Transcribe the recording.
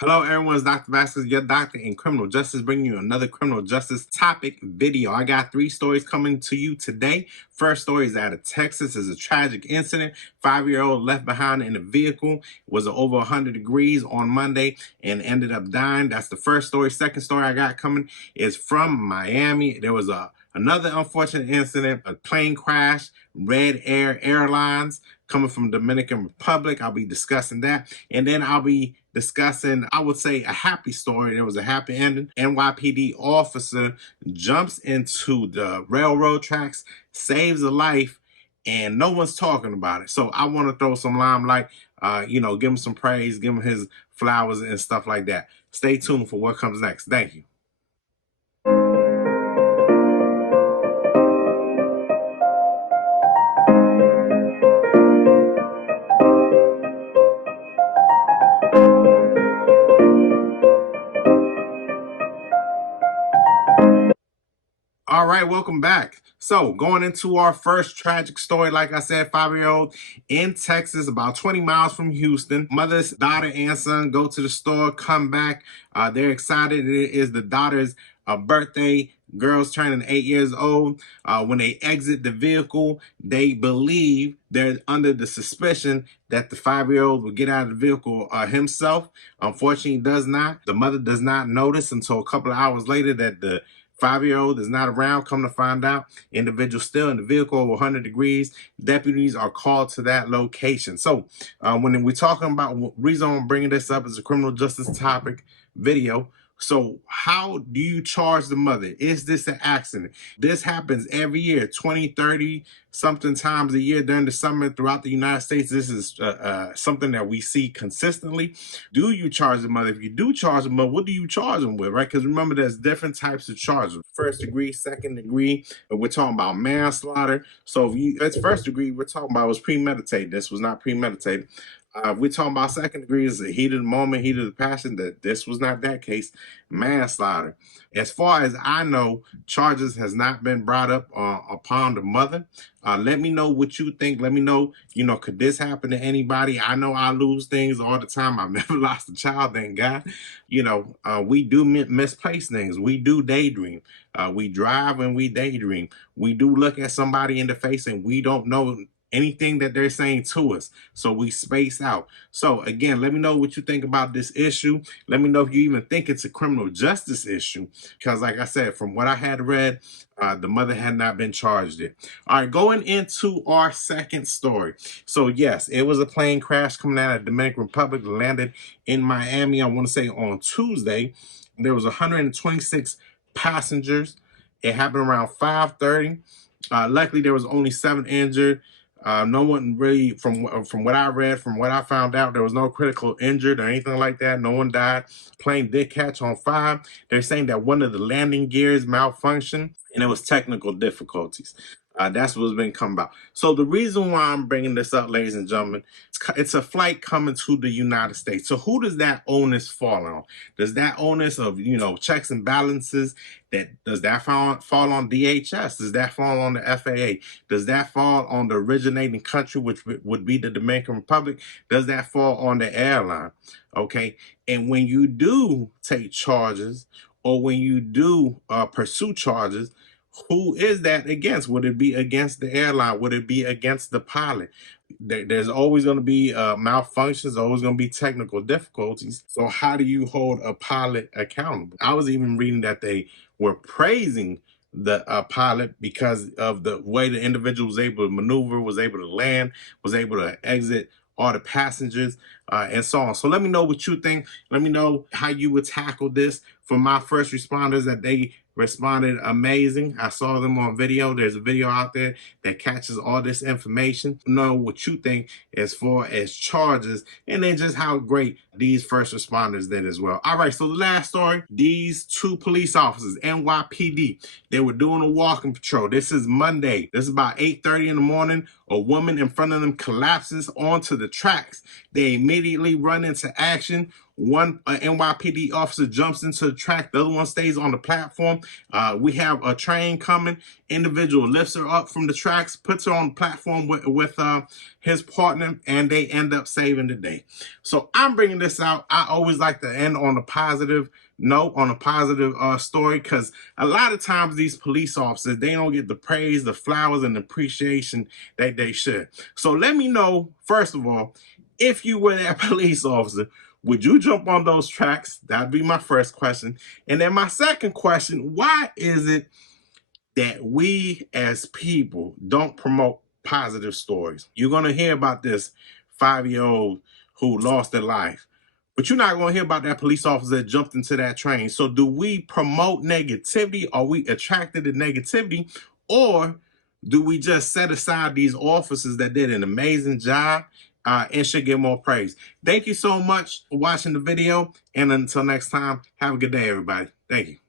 Hello, everyone. It's Dr. Vasquez, your doctor in criminal justice, bringing you another criminal justice topic video. I got 3 stories coming to you today. First story is out of Texas. It's a tragic incident. 5-year-old left behind in a vehicle. It was over 100 degrees on Monday and ended up dying. That's the first story. Second story I got coming is from Miami. There was another unfortunate incident, a plane crash, Red Air Airlines coming from Dominican Republic. I'll be discussing that. And then I'll be discussing, I would say, a happy story. There was a happy ending. NYPD officer jumps into the railroad tracks, saves a life, and no one's talking about it. So I want to throw some limelight, give him some praise, give him his flowers and stuff like that. Stay tuned for what comes next. Thank you. All right, welcome back. So going into our first tragic story, like I said, 5-year-old in Texas, about 20 miles from Houston. Mother's daughter and son go to the store, come back. They're excited. It is the daughter's birthday. Girls turning 8 years old. When they exit the vehicle, they believe they're under the suspicion that the 5-year-old will get out of the vehicle himself. Unfortunately, he does not. The mother does not notice until a couple of hours later that the 5-year-old is not around. Come to find out, individual still in the vehicle over 100 degrees. Deputies are called to that location. So when we're talking about, reason I'm bringing this up is a criminal justice topic video. So how do you charge the mother? Is this an accident? This happens every year, 20, 30 something times a year during the summer throughout the United States. This is something that we see consistently. Do you charge the mother? If you do charge the mother, what do you charge them with, right? Because remember, there's different types of charges. First degree, second degree. We're talking about manslaughter. So if it's first degree, we're talking about it was premeditated. This was not premeditated. We're talking about second degree is the heat of the moment, heat of the passion. That this was not that case, manslaughter. As far as I know, charges has not been brought up upon the mother. Let me know what you think. Let me know, could this happen to anybody? I know I lose things all the time. I've never lost a child, thank God. We do misplace things. We do daydream. We drive and we daydream. We do look at somebody in the face and we don't know anything that they're saying to us. So we space out. So again, let me know what you think about this issue. Let me know if you even think it's a criminal justice issue. Because like I said, from what I had read, the mother had not been charged yet. All right, going into our second story. So yes, it was a plane crash coming out of Dominican Republic, landed in Miami, I want to say on Tuesday. There was 126 passengers. It happened around 5:30. Luckily, there was only 7 injured. No one really, from what I read, from what I found out, there was no critical injured or anything like that. No one died. Plane did catch on fire. They're saying that one of the landing gears malfunctioned and it was technical difficulties. That's what's been come about. So the reason why I'm bringing this up, ladies and gentlemen, it's a flight coming to the United States. So who does that onus fall on? Does that onus of, checks and balances, does that fall on DHS? Does that fall on the FAA? Does that fall on the originating country, which would be the Dominican Republic? Does that fall on the airline? Okay. And when you do take charges or when you do pursue charges, who is that against? Would it be against the airline? Would it be against the pilot? There's always going to be malfunctions, always going to be technical difficulties. So how do you hold a pilot accountable? I was even reading that they were praising the pilot because of the way the individual was able to maneuver, was able to land, was able to exit all the passengers, and so on. So let me know what you think. Let me know how you would tackle this. For my first responders, that they responded amazing. I saw them on video. There's a video out there that catches all this information. Know what you think as far as charges, and then just how great these first responders did as well. All right, so the last story, these 2 police officers, NYPD, they were doing a walking patrol. This is Monday. This is about 8:30 in the morning. A woman in front of them collapses onto the tracks. They immediately run into action. one NYPD officer jumps into the track, the other one stays on the platform. We have a train coming. Individual lifts her up from the tracks, puts her on the platform with his partner, and they end up saving the day. So I'm bringing this out. I always like to end on a positive note, on a positive story, because a lot of times these police officers, they don't get the praise, the flowers, and the appreciation that they should. So let me know, first of all, if you were that police officer, would you jump on those tracks? That'd be my first question. And then my second question, why is it that we as people don't promote positive stories? You're going to hear about this 5-year-old who lost their life, but you're not going to hear about that police officer that jumped into that train. So do we promote negativity? Are we attracted to negativity? Or do we just set aside these officers that did an amazing job and should get more praise? Thank you so much for watching the video. And until next time, have a good day, everybody. Thank you.